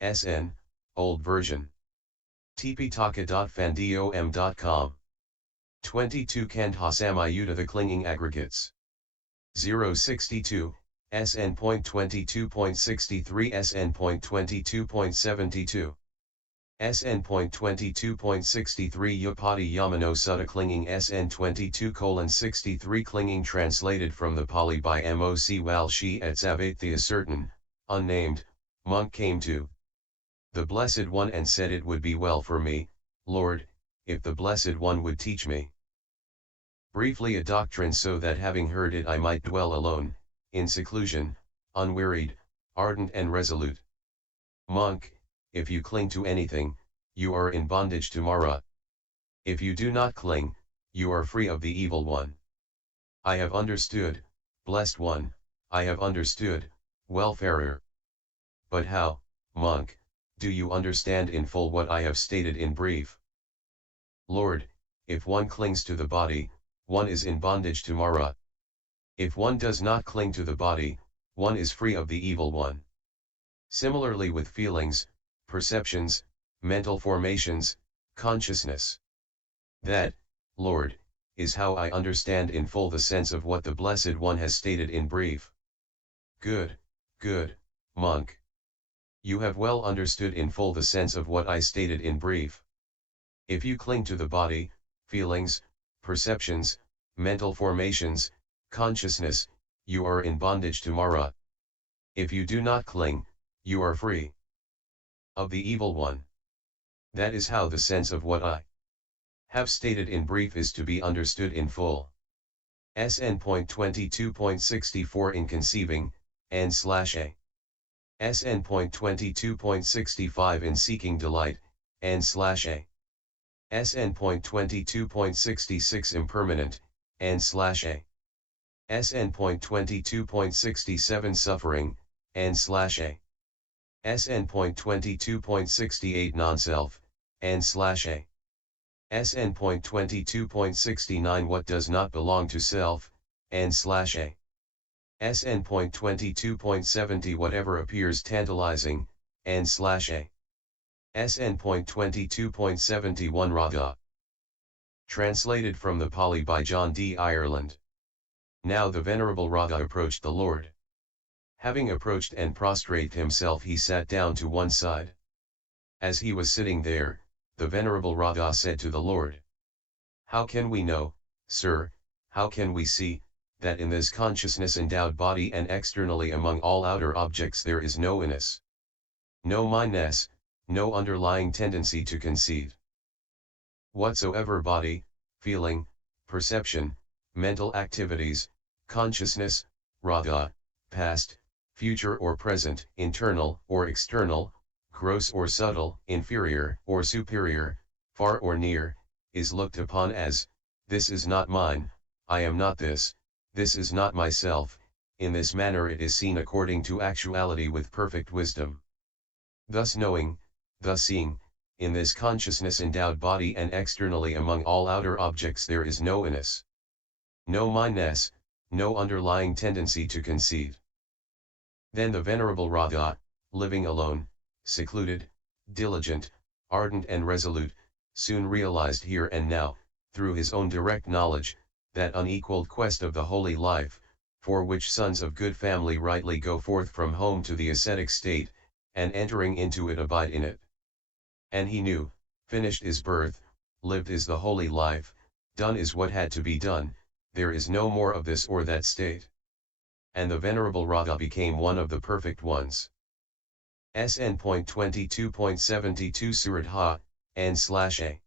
SN, Old Version. Tipitaka.fandom.com. 22 Khandha-samyutta-The Clinging-Aggregates. 062, SN.22.63-SN.22.72. SN.22.63 Upadiyamano Sutta-Clinging SN.22.63 Clinging translated from the Pali by Moc Walshe at Savatthi. A certain, unnamed, monk came to the Blessed One and said, "It would be well for me, Lord, if the Blessed One would teach me briefly a doctrine, so that having heard it I might dwell alone, in seclusion, unwearied, ardent and resolute." Monk, if you cling to anything, you are in bondage to Mara. If you do not cling, you are free of the evil one. I have understood, Blessed One, I have understood, welfarer. But how, monk, do you understand in full what I have stated in brief? Lord, if one clings to the body, one is in bondage to Mara. If one does not cling to the body, one is free of the evil one. Similarly with feelings, perceptions, mental formations, consciousness. That, Lord, is how I understand in full the sense of what the Blessed One has stated in brief. Good, monk. You have well understood in full the sense of what I stated in brief. If you cling to the body, feelings, perceptions, mental formations, consciousness, you are in bondage to Mara. If you do not cling, you are free of the evil one. That is how the sense of what I have stated in brief is to be understood in full. SN.22.64 in conceiving, N/A. SN.22.65 in seeking delight, N/A. SN.22.66 impermanent, N/A. SN.22.67 suffering, N/A. SN.22.68 non-self, N/A. SN.22.69 what does not belong to self, N/A. SN.22.70 whatever appears tantalizing, N/A. SN.22.71 Raga. Translated from the Pali by John D. Ireland. Now the Venerable Raga approached the Lord. Having approached and prostrated himself, he sat down to one side. As he was sitting there, the Venerable Raga said to the Lord, "How can we know, sir, how can we see, that in this consciousness-endowed body and externally among all outer objects there is no inness, no mindness, no underlying tendency to conceive? Whatsoever body, feeling, perception, mental activities, consciousness, raga, past, future or present, internal or external, gross or subtle, inferior or superior, far or near, is looked upon as, this is not mine, I am not this, this is not myself, in this manner it is seen according to actuality with perfect wisdom. Thus knowing, thus seeing, in this consciousness-endowed body and externally among all outer objects there is no inness, no mindness, no underlying tendency to conceive." Then the Venerable Raga, living alone, secluded, diligent, ardent and resolute, soon realized here and now, through his own direct knowledge, that unequaled quest of the holy life, for which sons of good family rightly go forth from home to the ascetic state, and entering into it abide in it. And he knew, finished is birth, lived is the holy life, done is what had to be done, there is no more of this or that state. And the Venerable Raga became one of the perfect ones. SN.22.72 Surat Ha, N/A.